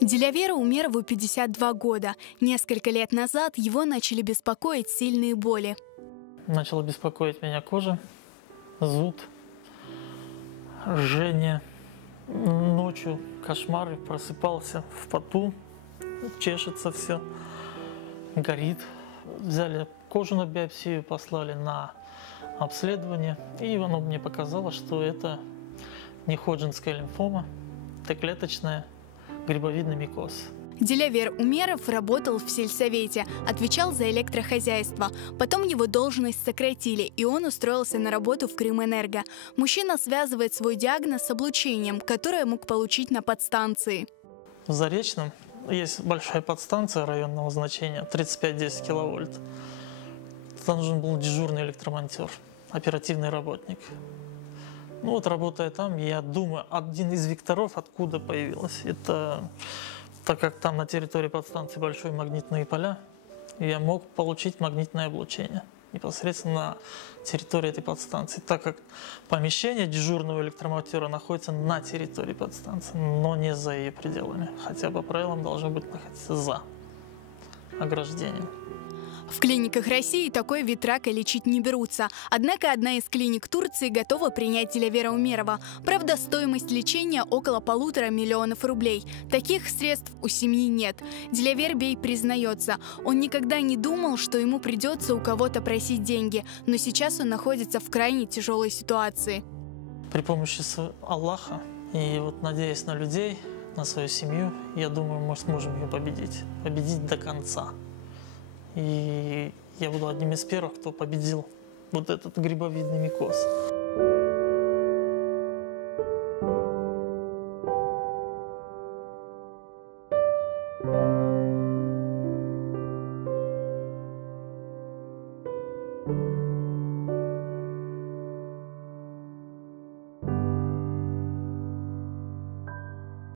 Диляверу Умерову 52 года. Несколько лет назад его начали беспокоить сильные боли. Начала беспокоить меня кожа, зуд, жжение. Ночью кошмары, просыпался в поту, чешется все, горит. Взяли кожу на биопсию, послали на обследование, и оно мне показало, что это не ходжинская лимфома, Т-клеточная, грибовидный микоз. Дилявер Умеров работал в сельсовете, отвечал за электрохозяйство. Потом его должность сократили, и он устроился на работу в Крымэнерго. Мужчина связывает свой диагноз с облучением, которое мог получить на подстанции. В Заречном есть большая подстанция районного значения, 35-10 киловольт. Туда нужен был дежурный электромонтер, оперативный работник. Ну вот, работая там, я думаю, один из векторов откуда появилось. Это так как там на территории подстанции большие магнитные поля, я мог получить магнитное облучение непосредственно на территории этой подстанции, так как помещение дежурного электромонтера находится на территории подстанции, но не за ее пределами, хотя по правилам должно быть находиться за ограждением. В клиниках России такой вид рака лечить не берутся. Однако одна из клиник Турции готова принять Дилявера Умерова. Правда, стоимость лечения около 1,5 миллиона рублей. Таких средств у семьи нет. Дилявер Бей признается, он никогда не думал, что ему придется у кого-то просить деньги, но сейчас он находится в крайне тяжелой ситуации. При помощи Аллаха и вот надеясь на людей, на свою семью, я думаю, мы сможем ее победить. Победить до конца. И я буду одним из первых, кто победил вот этот грибовидный микоз.